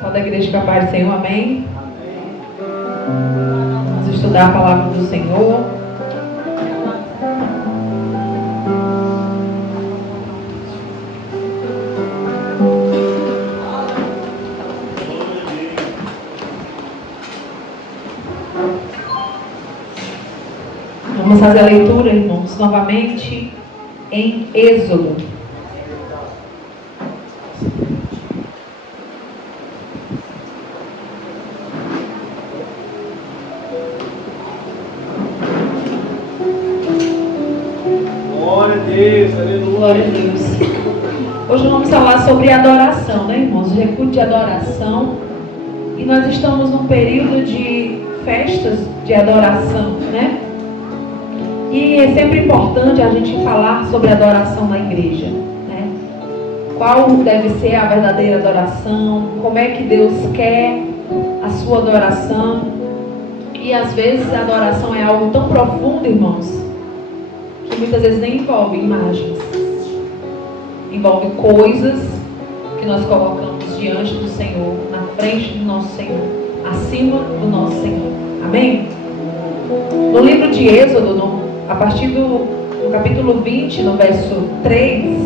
Só da igreja capaz do Senhor, amém? Vamos estudar a palavra do Senhor. Vamos fazer a leitura, irmãos, novamente em Êxodo. Glória a Deus, aleluia. Glória a Deus. Hoje vamos falar sobre adoração, né, irmãos? Recuo de adoração. E nós estamos num período de festas de adoração, né? E é sempre importante a gente falar sobre adoração na igreja, né? Qual deve ser a verdadeira adoração, como é que Deus quer a sua adoração. E às vezes a adoração é algo tão profundo, irmãos, que muitas vezes nem envolve imagens. Envolve coisas que nós colocamos diante do Senhor, na frente do nosso Senhor, acima do nosso Senhor. Amém? No livro de Êxodo, a partir do capítulo 20, no verso 3,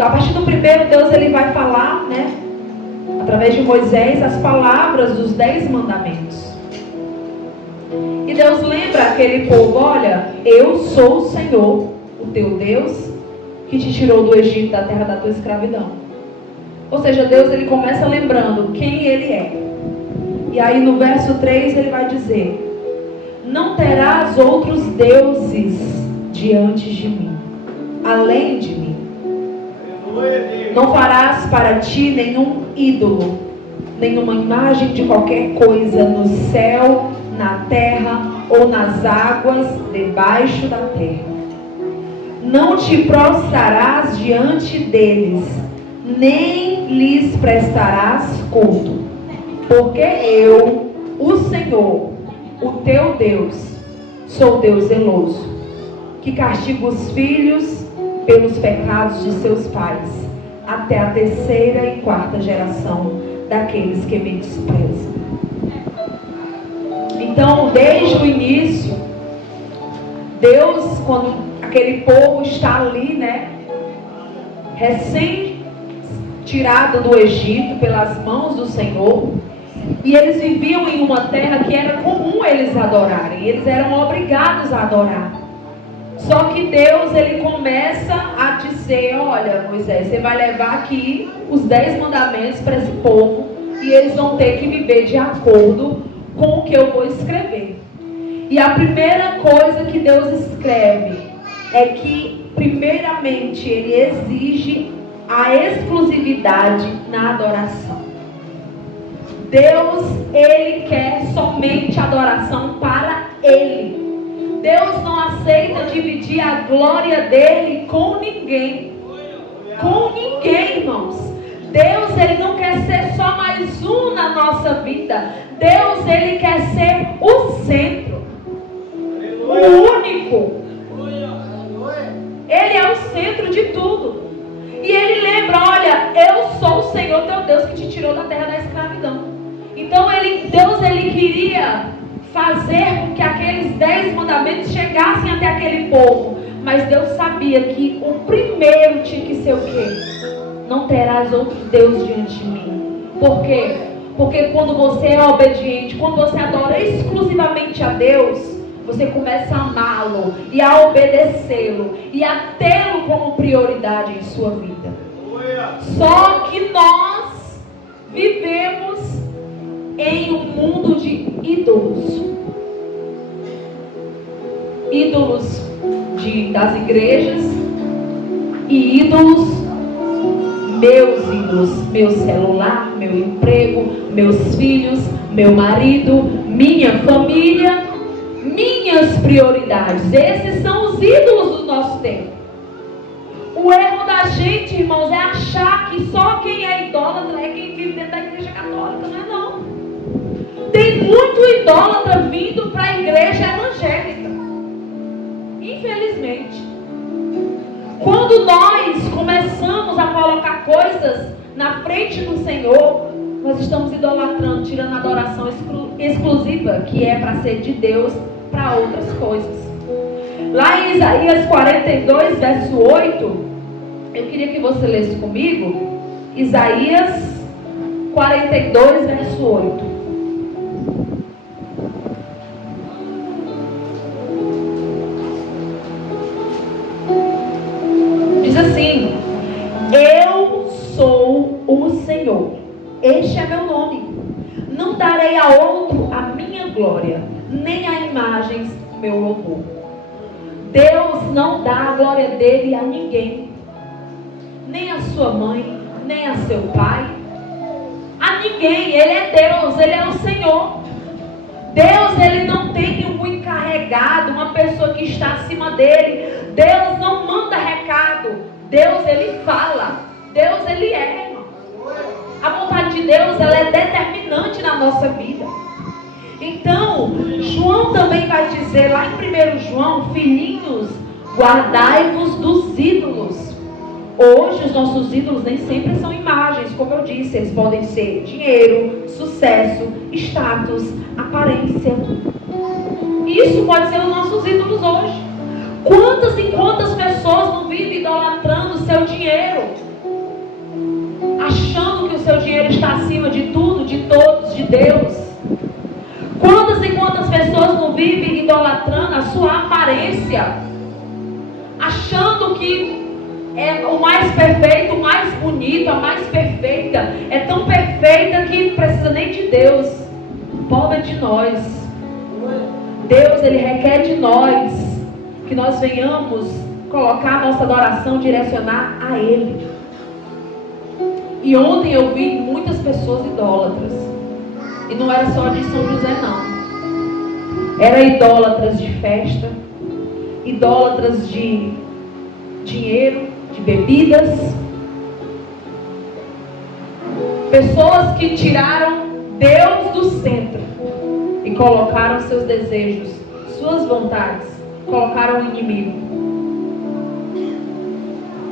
a partir do primeiro, Deus ele vai falar, né, através de Moisés, as palavras dos 10 mandamentos. E Deus lembra aquele povo: olha, eu sou o Senhor, o teu Deus, que te tirou do Egito, da terra da tua escravidão. Ou seja, Deus ele começa lembrando quem ele é. E aí no verso 3 ele vai dizer: não terás outros deuses diante de mim, além de mim. Não farás para ti nenhum ídolo, nenhuma imagem de qualquer coisa no céu, na terra ou nas águas debaixo da terra. Não te prostrarás diante deles, nem lhes prestarás culto, porque eu, o Senhor, o teu Deus, sou Deus zeloso, que castiga os filhos pelos pecados de seus pais, até a 3ª e 4ª geração daqueles que me desprezam. Então, desde o início, Deus, quando aquele povo está ali, né, recém tirado do Egito pelas mãos do Senhor, e eles viviam em uma terra que era comum eles adorarem, eles eram obrigados a adorar. Só que Deus ele começa a dizer: olha, Moisés, você vai levar aqui os 10 mandamentos para esse povo, e eles vão ter que viver de acordo com o que eu vou escrever. E a primeira coisa que Deus escreve é que, primeiramente, ele exige a exclusividade na adoração. Deus, ele quer somente adoração para ele. Deus não aceita dividir a glória dele com ninguém. Com ninguém, irmãos. Deus, ele não quer ser só mais um na nossa vida. Deus, ele quer ser o centro. O único. Ele é o centro de tudo. E ele lembra: olha, eu sou o Senhor teu Deus que te tirou da terra da escravidão. Então Deus ele queria fazer com que aqueles 10 mandamentos chegassem até aquele povo. Mas Deus sabia que o primeiro tinha que ser o quê? Não terás outro Deus diante de mim. Por quê? Porque quando você é obediente, quando você adora exclusivamente a Deus, você começa a amá-lo e a obedecê-lo e a tê-lo como prioridade em sua vida. Só que nós vivemos em um mundo de ídolos. Ídolos das igrejas e ídolos, meu celular, meu emprego, meus filhos, meu marido, minha família, minhas prioridades. Esses são os ídolos do nosso tempo. O erro da gente, irmãos, é achar que só quem é idólatra é quem vive dentro da igreja católica. Não é não. Tem muito idólatra vindo para a igreja evangélica. Infelizmente. Quando nós começamos a colocar coisas na frente do Senhor, nós estamos idolatrando, tirando a adoração exclusiva, que é para ser de Deus, para outras coisas. Lá em Isaías 42, verso 8, eu queria que você lesse comigo. Isaías 42, verso 8. Diz assim: eu sou o Senhor, este é meu nome. Não darei a outro a minha glória, nem a imagens meu louvor. Deus não dá a glória dele a ninguém, nem a sua mãe, nem a seu pai, a ninguém. Ele é Deus, ele é o Senhor. Deus, ele não tem um encarregado, uma pessoa que está acima dele. Deus não manda recado. Deus, ele fala. Deus, ele é, irmão. A vontade de Deus, ela é determinante na nossa vida. Então, João também vai dizer lá em 1 João: filhinhos, guardai-vos dos ídolos. Hoje os nossos ídolos nem sempre são imagens, como eu disse. Eles podem ser dinheiro, sucesso, status, aparência. Isso pode ser os nossos ídolos hoje. Quantas e quantas pessoas não vivem idolatrando o seu dinheiro, achando que o seu dinheiro está acima de tudo, de todos, de Deus? Quantas e quantas pessoas não vivem idolatrando a sua aparência, achando que é o mais perfeito, o mais bonito, a mais perfeita, é tão perfeita que não precisa nem de Deus. Pobre de nós. Deus, ele requer de nós que nós venhamos colocar a nossa adoração, direcionar a Ele. E ontem eu vi muitas pessoas idólatras. E não era só de São José, não. Era idólatras de festa, idólatras de dinheiro, de bebidas. Pessoas que tiraram Deus do centro e colocaram seus desejos, suas vontades, colocaram o inimigo.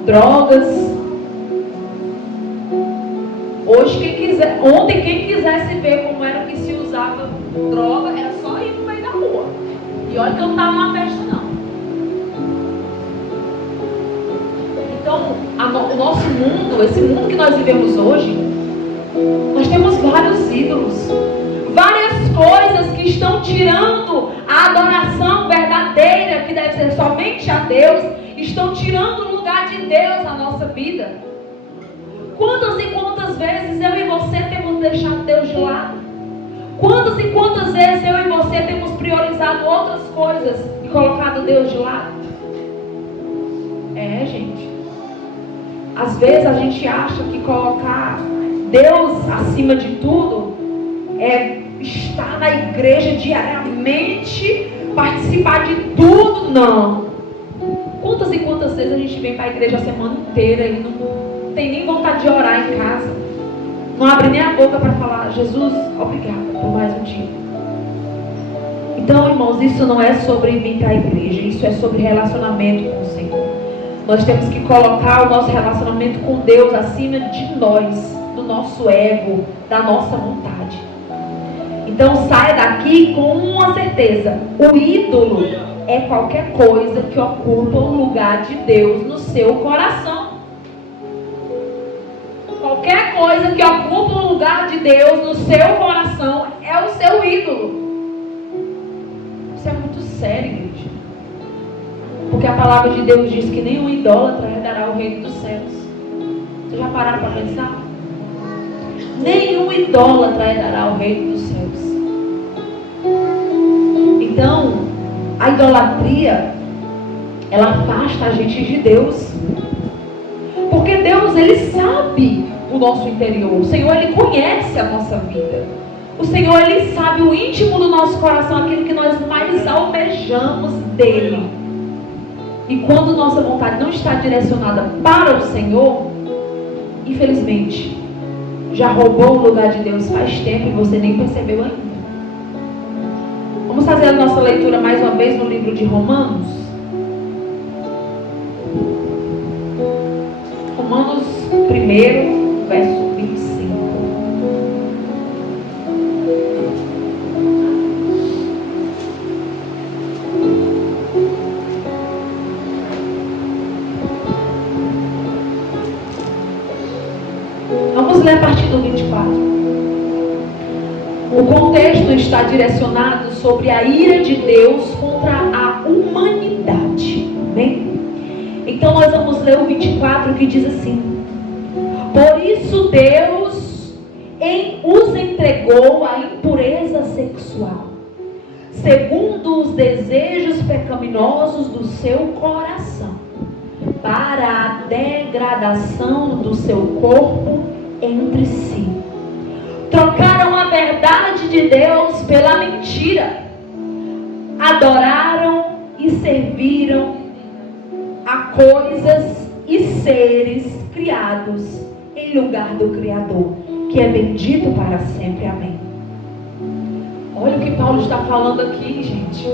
Drogas. Hoje ontem quem quisesse ver como era que se usava droga, era só ir no meio da rua. E olha que eu não estava numa festa, não. Então, o nosso mundo, esse mundo que nós vivemos hoje, nós temos vários ídolos, várias coisas que estão tirando a adoração verdadeira, que deve ser somente a Deus, estão tirando o lugar de Deus na nossa vida. Quantas e quantas vezes eu e você temos deixado Deus de lado? Quantas e quantas vezes eu e você temos priorizado outras coisas e colocado Deus de lado? Gente. Às vezes a gente acha que colocar Deus acima de tudo é estar na igreja diariamente, participar de tudo. Não. Quantas e quantas vezes a gente vem para a igreja a semana inteira e não tem nem vontade de orar em casa, não abre nem a boca para falar: Jesus, obrigada por mais um dia. Então, irmãos, isso não é sobre vir para a igreja, isso é sobre relacionamento com o Senhor. Nós temos que colocar o nosso relacionamento com Deus acima de nós, do nosso ego, da nossa vontade. Então saia daqui com uma certeza: o ídolo é qualquer coisa que ocupa o lugar de Deus no seu coração. Qualquer coisa que ocupa o lugar de Deus no seu coração é o seu ídolo. Isso é muito sério, igreja. Porque a palavra de Deus diz que nenhum idólatra herdará o reino dos céus. Vocês já pararam para pensar? Nenhum idólatra herdará o reino dos céus. Então, a idolatria, ela afasta a gente de Deus. Porque Deus, ele sabe o nosso interior. O Senhor, ele conhece a nossa vida. O Senhor, ele sabe o íntimo do nosso coração, aquilo que nós mais almejamos dele. E quando nossa vontade não está direcionada para o Senhor, infelizmente, já roubou o lugar de Deus faz tempo e você nem percebeu ainda. Vamos fazer a nossa leitura mais uma vez no livro de Romanos. Romanos 1, verso Vamos ler a partir do 24. O contexto está direcionado sobre a ira de Deus contra a humanidade. Amém? Então nós vamos ler o 24, que diz assim: por isso Deus os entregou à impureza sexual, segundo os desejos pecaminosos do seu coração, para a degradação do seu corpo entre si. Trocaram a verdade de Deus pela mentira. Adoraram e serviram a coisas e seres criados em lugar do Criador, que é bendito para sempre. Amém. Olha o que Paulo está falando aqui, gente.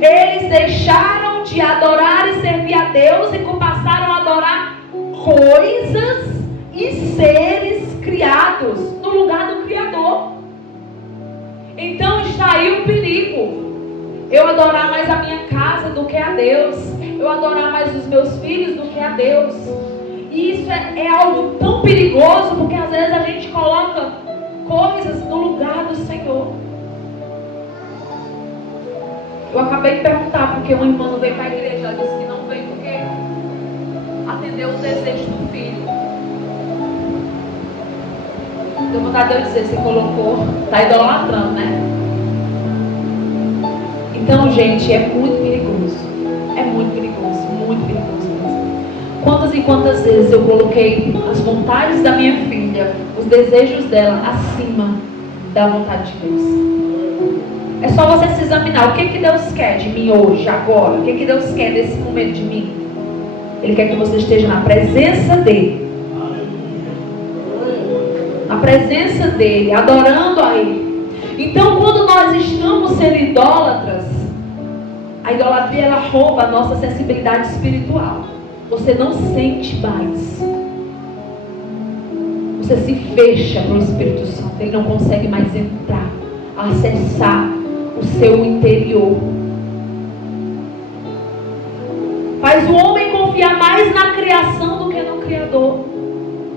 Eles deixaram de adorar e servir a Deus e passaram a adorar coisas e seres criados no lugar do Criador. Então está aí o perigo. Eu adorar mais a minha casa do que a Deus. Eu adorar mais os meus filhos do que a Deus. E isso é algo tão perigoso, porque às vezes a gente coloca coisas no lugar do Senhor. Eu acabei de perguntar porque uma irmã não veio para a igreja. Ela disse que não veio porque atendeu o desejo do filho. Deu vontade de eu dizer, você colocou, está idolatrando, né? Então, gente, é muito perigoso. É muito perigoso, muito perigoso mesmo. Quantas e quantas vezes eu coloquei as vontades da minha filha, os desejos dela, acima da vontade de Deus. É só você se examinar. O que Deus quer de mim hoje, agora? O que Deus quer desse momento de mim? Ele quer que você esteja na presença dEle. Na presença dEle, adorando a Ele. Então, quando nós estamos sendo idólatras, a idolatria, ela rouba a nossa sensibilidade espiritual. Você não sente mais. Você se fecha para o Espírito Santo. Ele não consegue mais entrar, acessar o seu interior. Faz o homem confiar mais na criação do que no Criador.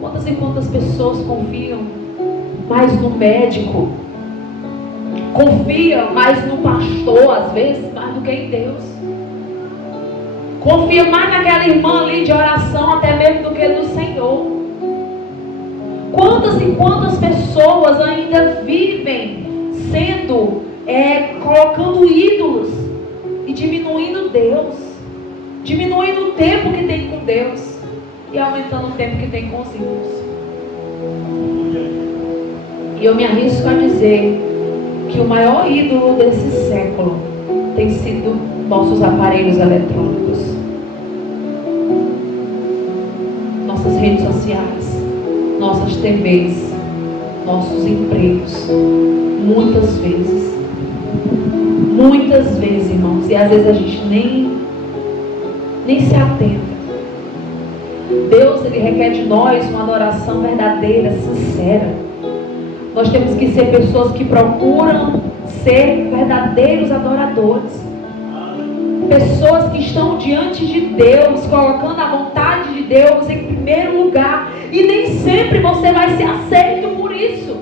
Quantas e quantas pessoas confiam mais no médico, confia mais no pastor, às vezes, mais do que em Deus. Confia mais naquela irmã ali de oração, até mesmo do que no Senhor. Quantas e quantas pessoas ainda vivem sendo, colocando ídolos e diminuindo Deus, diminuindo o tempo que tem com Deus e aumentando o tempo que tem com os ídolos. E eu me arrisco a dizer que o maior ídolo desse século tem sido nossos aparelhos eletrônicos, nossas redes sociais, nossas TVs, nossos empregos. Muitas vezes, irmãos, e às vezes a gente nem se atenta. Deus, Ele requer de nós uma adoração verdadeira, sincera. Nós temos que ser pessoas que procuram ser verdadeiros adoradores. Pessoas que estão diante de Deus, colocando a vontade de Deus em primeiro lugar. E nem sempre você vai ser aceito por isso.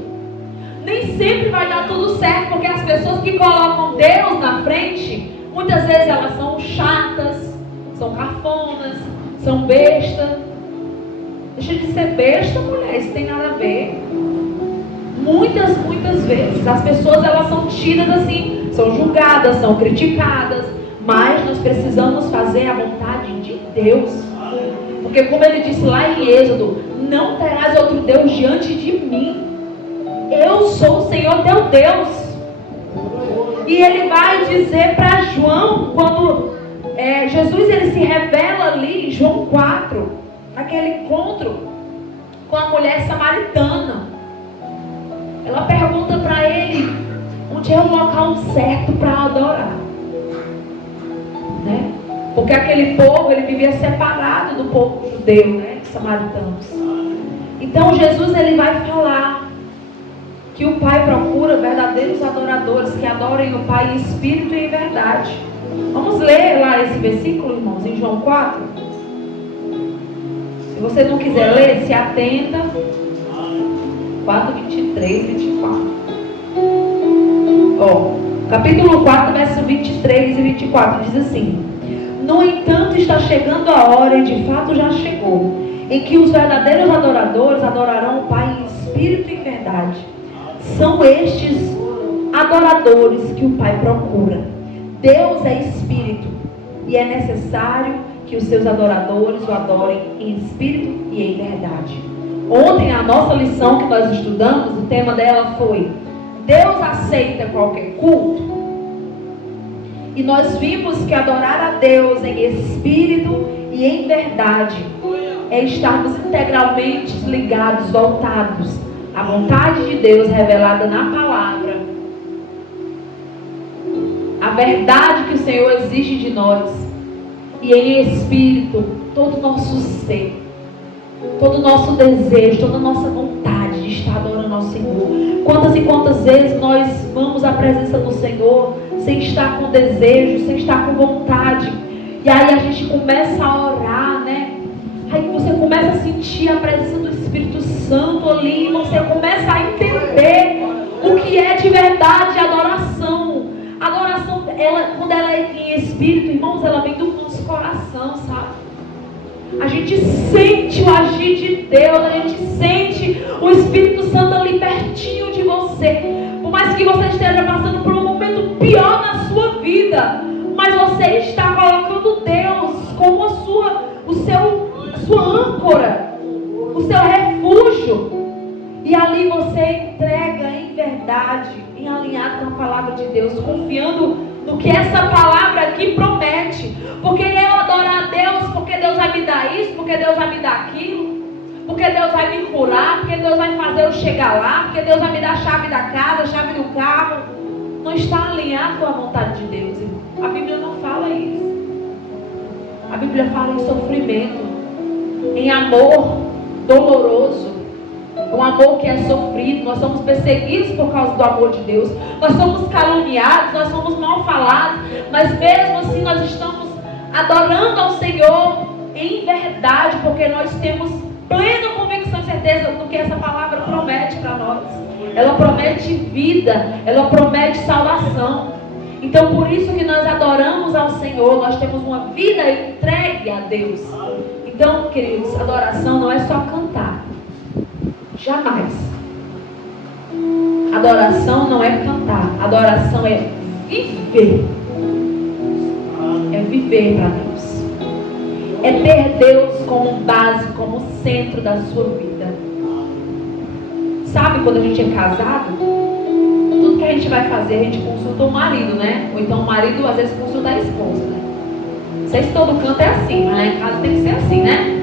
Nem sempre vai dar tudo certo, porque as pessoas que colocam Deus na frente, muitas vezes elas são chatas, são cafonas, são bestas. Deixa de ser besta, mulher, isso tem nada a ver. Muitas vezes as pessoas, elas são tidas assim, são julgadas, são criticadas, mas nós precisamos fazer a vontade de Deus, porque como Ele disse lá em Êxodo, não terás outro Deus diante de mim. Eu sou o Senhor teu Deus. E Ele vai dizer para João, quando Jesus, ele se revela ali em João 4, naquele encontro com a mulher samaritana. Ela pergunta para ele onde é o local certo para adorar, né? Porque aquele povo, ele vivia separado do povo judeu, né? Os samaritanos. Então Jesus, ele vai falar que o Pai procura verdadeiros adoradores que adorem o Pai em espírito e em verdade. Vamos ler lá esse versículo, irmãos, em João 4. Se você não quiser ler, se atenta. 4, 23, 24. Capítulo 4, verso 23 e 24 diz assim: no entanto, está chegando a hora, e de fato já chegou, em que os verdadeiros adoradores adorarão o Pai em espírito e em verdade. São estes adoradores que o Pai procura. Deus é espírito, e é necessário que os seus adoradores o adorem em espírito e em verdade. Ontem, a nossa lição que nós estudamos, o tema dela foi: Deus aceita qualquer culto? E nós vimos que adorar a Deus em espírito e em verdade é estarmos integralmente ligados, voltados à vontade de Deus revelada na palavra, a verdade que o Senhor exige de nós, e em espírito, todo o nosso ser, todo o nosso desejo, toda a nossa vontade de estar adorando ao Senhor. Quantas e quantas vezes nós vamos à presença do Senhor sem estar com desejo, sem estar com vontade, e aí a gente começa a orar, né? Aí você começa a sentir a presença do Espírito Santo ali, você começa a entender o que é de verdade adoração. Adoração, quando ela é em espírito, irmãos, ela vem do nosso coração, sabe? A gente sente o agir de Deus, a gente sente o Espírito Santo ali pertinho de você. Por mais que você esteja passando por um momento pior na sua vida, mas você está colocando Deus como a sua âncora, o seu refúgio. E ali você entrega em verdade, em alinhado com a palavra de Deus, confiando no que essa palavra aqui promete. Porque eu adorar a Deus, porque Deus vai me dar isso, porque Deus vai me dar aquilo, porque Deus vai me curar, porque Deus vai fazer eu chegar lá, porque Deus vai me dar a chave da casa, a chave do carro, não está alinhado com a vontade de Deus, irmão. A Bíblia não fala isso. A Bíblia fala em sofrimento, em amor doloroso, um amor que é sofrido. Nós somos perseguidos por causa do amor de Deus, nós somos caluniados, nós somos mal falados, mas mesmo assim nós estamos adorando ao Senhor em verdade, porque nós temos plena convicção e certeza do que essa palavra promete para nós. Ela promete vida, ela promete salvação. Então por isso que nós adoramos ao Senhor, nós temos uma vida entregue a Deus. Então, queridos, adoração não é só cantar, jamais. Adoração não é cantar, adoração é viver. É viver para Deus. É ter Deus como base, como centro da sua vida. Sabe quando a gente é casado, tudo que a gente vai fazer, a gente consulta o marido, né? Ou então o marido às vezes consulta a esposa, né? Não sei se todo canto é assim, mas lá em casa tem que ser assim, né?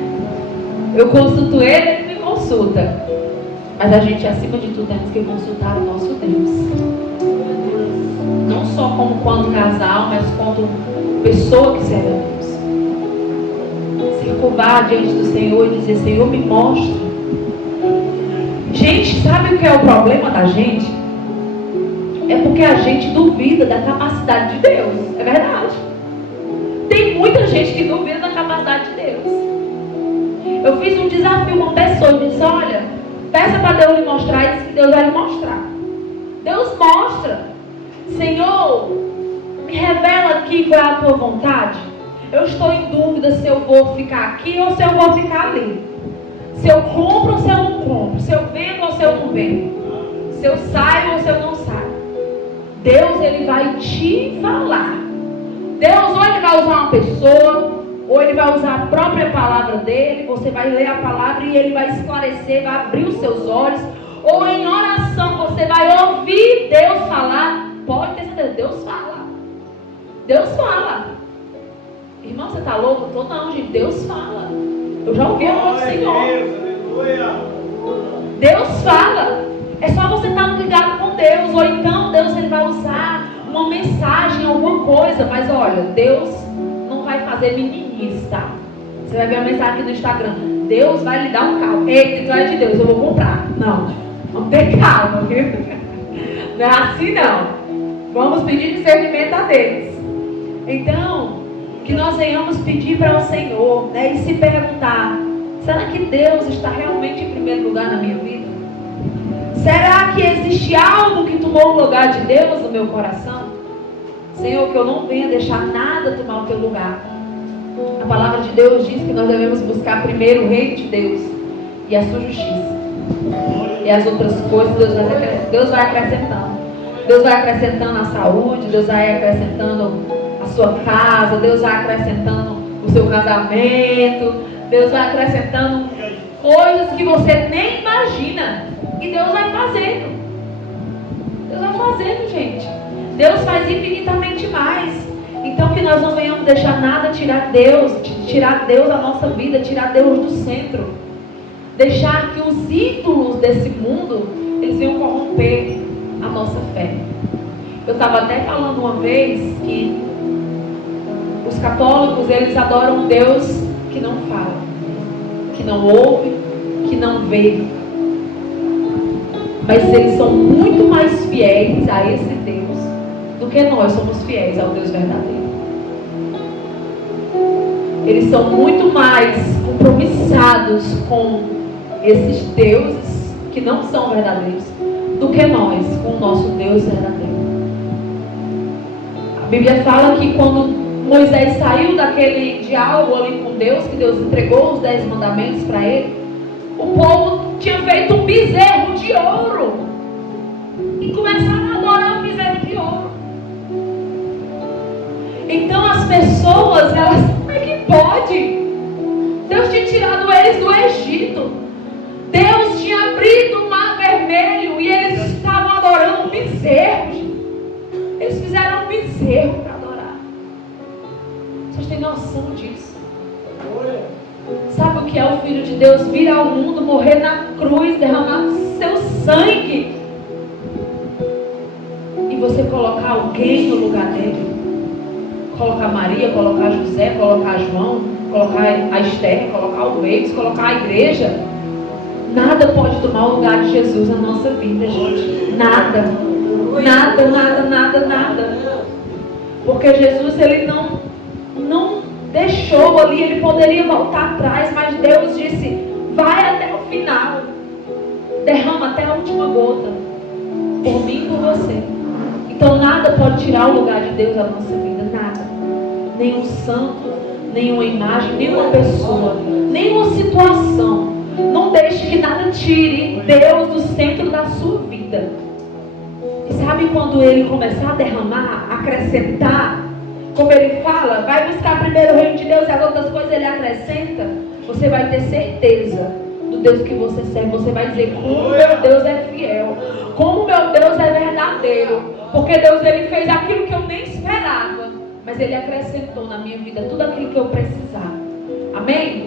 Eu consulto ele me consulta. Mas a gente, acima de tudo, temos que consultar o nosso Deus. Não só como quando casal, mas quando pessoa que serve a Deus. Se curvar diante do Senhor e dizer: Senhor, me mostra. Gente, sabe o que é o problema da gente? É porque a gente duvida da capacidade de Deus. É verdade. Tem muita gente que duvida da capacidade de Deus. Eu fiz um desafio com uma pessoa e disse: olha, peça para Deus lhe mostrar, e disse que Deus vai lhe mostrar. Deus mostra. Senhor, me revela aqui qual é a tua vontade. Eu estou em dúvida se eu vou ficar aqui ou se eu vou ficar ali. Se eu compro ou se eu não compro. Se eu vendo ou se eu não vendo. Se eu saio ou se eu não saio. Deus, ele vai te falar. Deus, ou ele vai usar uma pessoa, ou ele vai usar a própria palavra dele. Você vai ler a palavra e ele vai esclarecer, vai abrir os seus olhos. Ou em oração você vai ouvir Deus falar. Pode ter certeza, Deus fala. Deus fala. Irmão, você está louco? Tô não, gente. Deus fala. Eu já ouvi a voz do Senhor. Deus fala. É só você estar ligado com Deus. Ou então Deus, ele vai usar uma mensagem, alguma coisa. Mas olha, Deus não vai fazer meninice, tá? Você vai ver a mensagem aqui no Instagram: Deus vai lhe dar um carro. Eita, então é de Deus, eu vou comprar. Não, vamos ter calma, viu? Não é assim não. Vamos pedir discernimento a Deus. Então, que nós venhamos pedir para o Senhor, né, e se perguntar: será que Deus está realmente em primeiro lugar na minha vida? Será que existe algo que tomou o lugar de Deus no meu coração? Senhor, que eu não venha deixar nada tomar o teu lugar. A palavra de Deus diz que nós devemos buscar primeiro o reino de Deus e a sua justiça. E as outras coisas Deus vai acrescentando. Deus vai acrescentando a saúde, Deus vai acrescentando a sua casa, Deus vai acrescentando o seu casamento, Deus vai acrescentando coisas que você nem imagina. E Deus vai fazendo. Deus vai fazendo, gente. Deus faz infinitamente mais. Então que nós não venhamos deixar nada tirar Deus da nossa vida, tirar Deus do centro. Deixar que os ídolos desse mundo, eles venham corromper a nossa fé. Eu estava até falando uma vez que os católicos, eles adoram um Deus que não fala, que não ouve, que não vê. Mas eles são muito mais fiéis a esse Deus do que nós somos fiéis ao Deus verdadeiro. Eles são muito mais compromissados com esses deuses que não são verdadeiros do que nós com o nosso Deus verdadeiro. A Bíblia fala que quando Moisés saiu daquele diálogo ali com Deus, que Deus entregou os 10 mandamentos para ele, o povo tinha feito um bezerro de ouro e começaram a adorar o bezerro de ouro. Então as pessoas, elas, como é que pode? Deus tinha tirado eles do Egito, Deus tinha abrido o mar vermelho e eles estavam adorando um bezerro. Eles fizeram um bezerro para adorar. Vocês têm noção disso? Sabe o que é o Filho de Deus vir ao mundo, morrer na cruz, derramar seu sangue, e você colocar alguém no lugar dele? Colocar Maria, colocar José, colocar João, colocar a Esther, colocar o Reis, colocar a igreja. Nada pode tomar o lugar de Jesus na nossa vida, gente. Nada. Nada, nada, nada, nada. Porque Jesus, ele não deixou ali, ele poderia voltar atrás, mas Deus disse, vai até o final, derrama até a última gota, por mim e por você. Então nada pode tirar o lugar de Deus da nossa vida, nada. Nenhum santo, nenhuma imagem, nenhuma pessoa, nenhuma situação. Não deixe que nada tire Deus do centro da sua vida. E sabe quando ele começar a derramar, acrescentar, como ele fala, vai buscar primeiro o reino de Deus e as outras coisas ele acrescenta, você vai ter certeza do Deus que você serve. Você vai dizer, como meu Deus é fiel, como meu Deus é verdadeiro, porque Deus, ele fez aquilo que eu nem esperava, mas ele acrescentou na minha vida tudo aquilo que eu precisava. Amém?